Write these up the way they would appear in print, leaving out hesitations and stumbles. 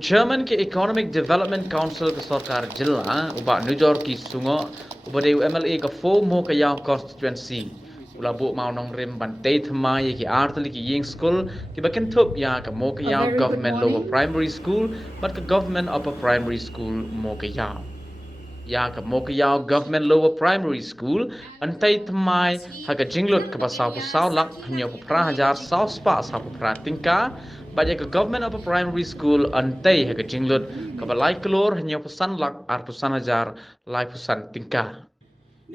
Chairman ke Economic Development Council ke Sarkar Jilla ubah Nujor ki sungo ubah de MLA ke Fo Mowkaiaw constituency ula bu mau nong rem bantai thma ye ki artli ki ying school ki baken thup ya ke Mowkaiaw government lower primary school but ke government upper primary school Mowkaiaw ya ke Mowkaiaw government lower primary school antai thmai ha ke jinglut ke pasau pusau lak hanya pra hajar sau spa sa pra tingka Baja ke government upper primary school antai ha ke jinglut ke balai klur hanya pesan lak ar pesan hajar lai pesan tingkah.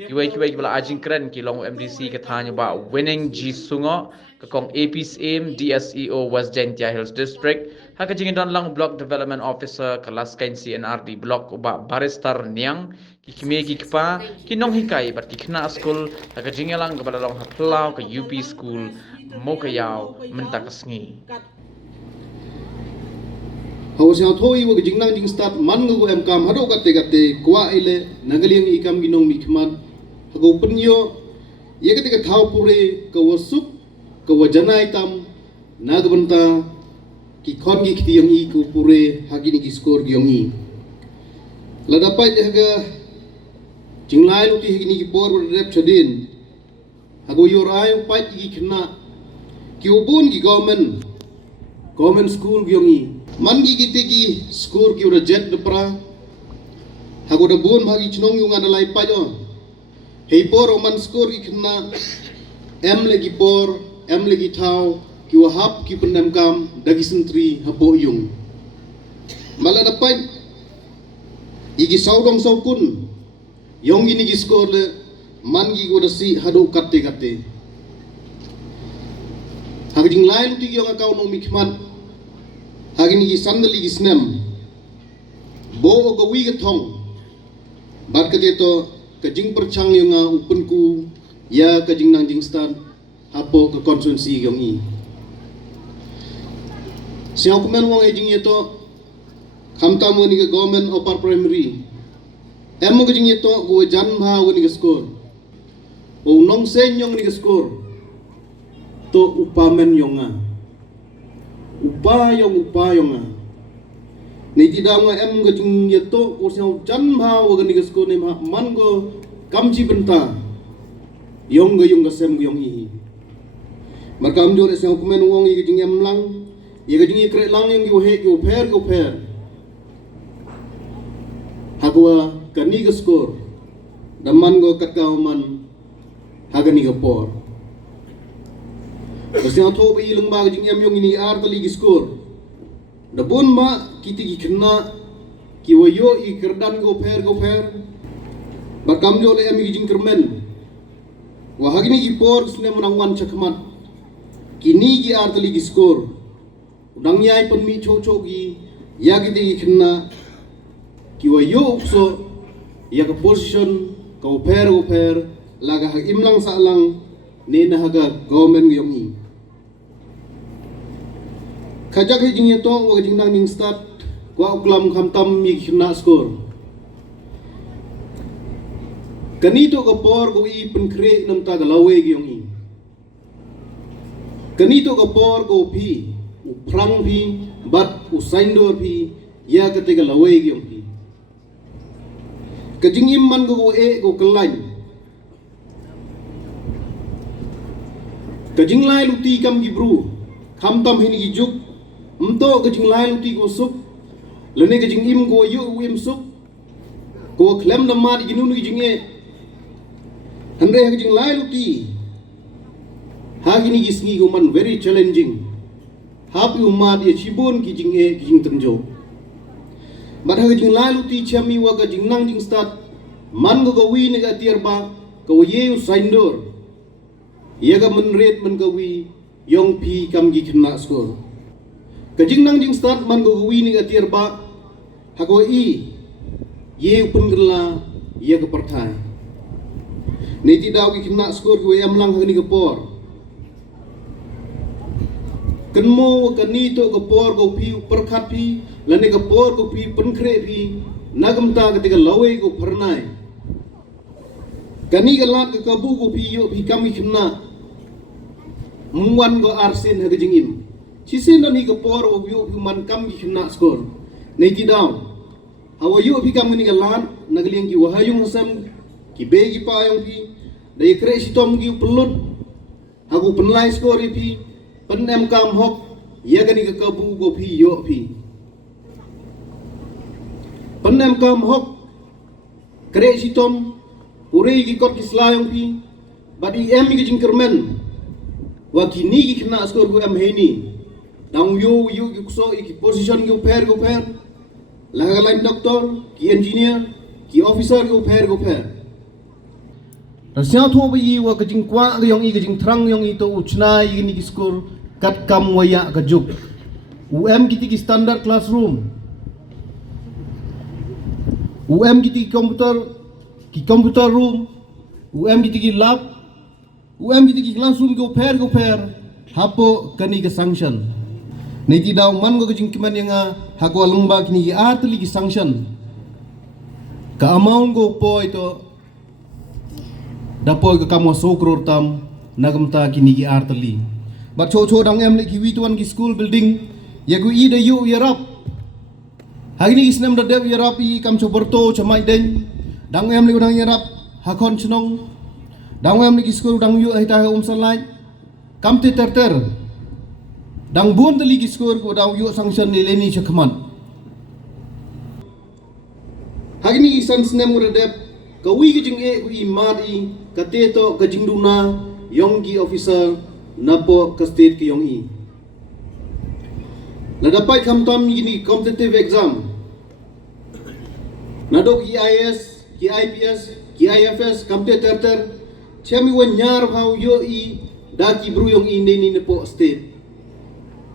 Kiwai bala ajing keren ki long MDC ke thanya ba winning G sungo ke kong APSM DSEO West Gentia Hills District ha ke jingin don lang block development officer ke laskain CNRD block uba baristar niang ki kime ki kpa ki nong hikai bat ki kena school ha ke jingelang ke bala long haplau ke UP school Mowkaiaw mentak sengi. Hau siang thoi wo jingnang jing start man ngo em kam hado kate kwa ile nagaliang ikam ginong mikmat hago penyo ye kate thau pure ka wasuk ka wajanai tam nagbanta ki khon gi khti yong i ku pure hagini ki score gi yong i ladapai de haga jinglai lu ti hagini ki por rep chadin hago yorai pai gi khna ki ubun gi government school gi yong i Mangi kita ki skor ki ura jet depra hago da bon bagi chnong yung ada lai pa yo hei por man skor ki khna em lagi por em lagi thau ki wa hap ki pendam kam dagi sentri hapo yung mala dapat igi saudong saukun yong ini ki skor le mangi go da si hado kate hago jing lain ti yung akaw no mikmat Hagini ki sandali ki snem bo o ka wi ka thong bat ka teto ka jing perchang yung upun ku ya ka jing nang jing stan hapo ka constituency yung i siya kumen wong e jing ito khamta mo ni ka government upper primary mo ka jing ito go jan bha wo ni ka score o nong sen yung ni ka score to upamen yung upayong ni tidak nga em ga jing yeto ko siaw jan ma wa ga ni gasko ne man go kamji benta yong ga sem yong i makam jo le siaw kumen wong i ga jing em lang ye ga jing i kre lang yong go he go pher hagwa ka ni gasko da man go kakaw man haga ni ga por Kasi ang thoba ilang mga jing yam yung iniar tali giskor. Dabon ma kiti gikna kiwayo ikerdan go pher. Bakam jo le ami jing kermen. Wahagini gipor sne menangwan chakmat. Kini gi ar tali giskor. Udang yai pen mi cho gi ya kiti gikna kiwayo ukso ya ka position go pher laga hag imlang sa lang ne na haga government yung i Kajak he jing yeto wa jing nang ning start kwa uklam khamtam mi khna score kanito ka por go i pen kre nam ta galawe gi yong i kanito ka por go phi uprang phi bat usaindor phi ya ka te galawe gi yong i ka jing im man go e go klain ka jing lai luti kam gi bru khamtam hin gi juk Mto ke jing lai luti go sup lene ke jing im go yu wim sup go klem na ma di ginu ni jing e hande ke jing lai luti ha gini gisngi go man very challenging hap yu ma di chibon ki jing e jing tenjo bar ha ke jing lai luti chami wa ga jing nang jing start man go wi ne ga tier ba go ye u saindor ye ga men red men go wi yong pi kam gi khna score Kajing nang jing start man go wi ni atier ba hago i ye upun gela ye ke perthai ni ti daw ki kena skor go em lang ni ke por kenmo kani to ke por go pi perkhat pi lani ke por go pi penkre pi nagam ta ke lawe go pernai kani ke lat ke kabu go pi yo pi kami kena muan go arsin ha jing im Sisin ni ke por o yu man kam gi khna skor nei ti down hawa yu pi kam ni galan nagaliang ki wahayung hasam ki be ki pa yang pi dai kre si tom ki pelut hagu penlai skor pi penem kam hok ya gani ka kabu go pi yo pi penem kam hok kre si tom urei ki kot ki slayong pi badi em ki jingkermen wa kini ki kena skor go em heni dang yu ki so ki position go per lain doktor ki engineer ki officer go per rasya tho bi wa ka jing kwa ga yong i ga jing thrang yong i to uchna i ni ki skor kat kam waya ka juk ki ti standard classroom ki ti computer room ki ti lab ki ti classroom go per hapo kani ka sanction nei ti daw man go jing kiman yang hago lengba kini ki atli ki sanction ka amount go po ito dapoy ka kamo so crore tam nagamta kini ki atli ba cho dang em le ki wituan ki school building ya go i de yu yarap hagini ki snam da dev yarap i kam cho borto chamai den dang em le dang yarap hakon chnong dang em le ki school dang yu ai ta salai kam te ter dang buon tali ki skor ko dang yu sanction ni leni chakman hagini san snem uradep ka wi ki jing e wi mari ka te to ka jing duna yong ki officer napo ka state ki yong i la dapat kam tam ni competitive exam nado ki IS ki IPS ki IFS kam te ter chemi wan nyar hau yo i da ki bru yong i ni napo state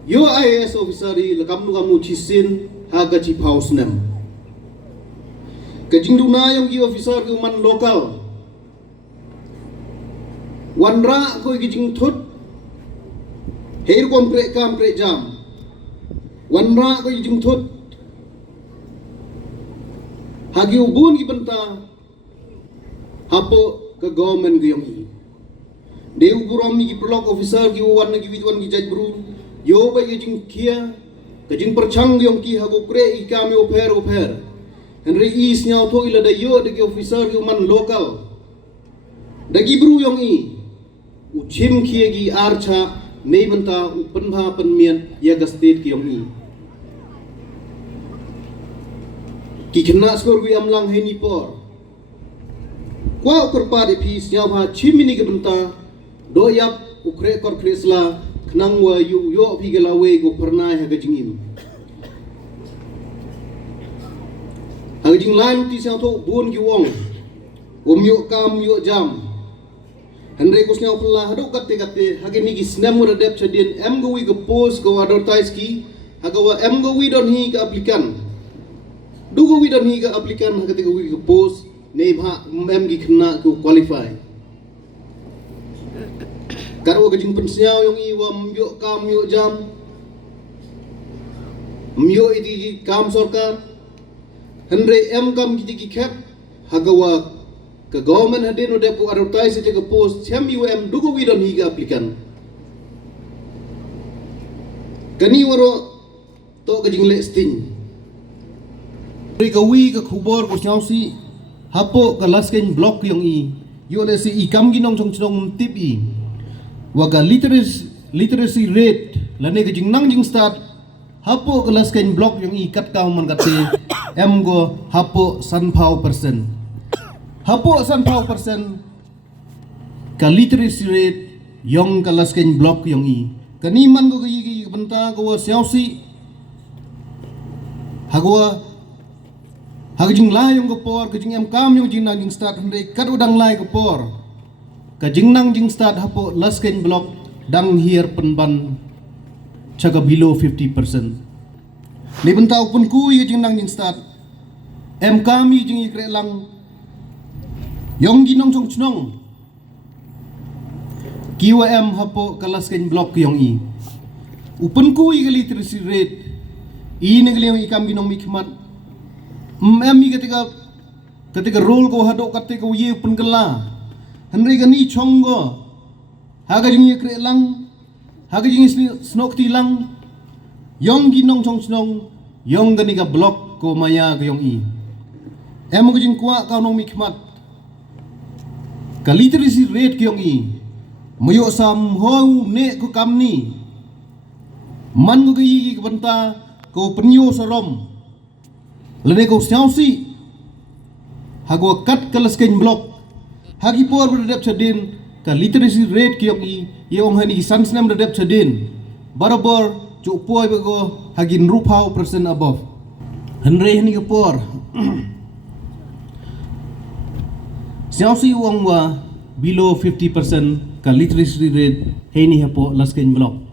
yo IAS officer i lakam nu chisin haga chi house nem kajing duna yung ki officer ki man local wanra ko kijing thut hair kom pre jam wanra ko kijing thut hagi ubun ki benta hapo ke government ki yung i deu burom ki block officer ki wan ki witwan ki judge bru yo ba ye jing kia ka jing perchang yong ki ha go pre I ka me oper henry is nya tho ila da yo de ki officer yo man local da gi bru yong I u chim ki gi archa nei banta u panbha panmian ya ga state ki yong I ki khna skor wi amlang he ni por kwa korpa de pis nya ba chimini ge banta do yap u kre kor kresla nang wa yu yo pi galawe go pernah ha gajingim ha gajing lan ti sa to bon gi wong yo kam yo jam henry ko snya pula hado katte ha ge ni gi snam ur dep chadin em go wi go post go advertise ki ha go em go wi don hi ka applicant du go wi don hi ka applicant ha ge go wi go post nei bha em gi khna ko qualify karo ka jing pensiaw yung iwam yo kam yo jam myo iti kam sarkar henry em kam kiti ki khep hagawa ka government hadin ode ko advertise ite ka post chem em dugo widon higa applicant kani waro to ka jing le sting ka wi ka khubor ko chausi hapo ka lasken block yung I yo le si ikam ginong chong tip I waga literacy rate lane ke jing nang jing start hapo kelas kain block yang ikat kau man kate em go hapo sanpau persen ka literacy rate yang kelas kain block yang I kaniman go gi benta go siausi hagwa haging la yang go por ke jing em kam yang jing nang jing start hande kat udang lai go por ka jing nang jing start hapo lasken block dang hier penban chaga below 50% lebenta upun ku ye jing nang jing start em kami jing ikre lang yong ginong chong chnong kiwa em hapo ka lasken block yong I upun ku ye literacy rate I negle yong ikam ginong mikmat em mi ketika roll ko hado ketika ye upun kala henry gani chongo haga jing ikre lang haga jing snokti lang yong ginong chong chnong yong gani ka blok ko maya ko yong i em ko jing kwa ka nong mikmat ka literacy rate ko yong i mayo sam ho ne ko kam ni man ko gi banta ko penyo sarom lene ko siausi hago kat kalasken blok hagi por berdep chadin ka literacy rate ko yong i yong hani sansnam berdep chadin barabar chupoi bago hagin rupau persen above henre hani ko por siausi wong wa below 50% ka literacy rate heni hapo lasken blok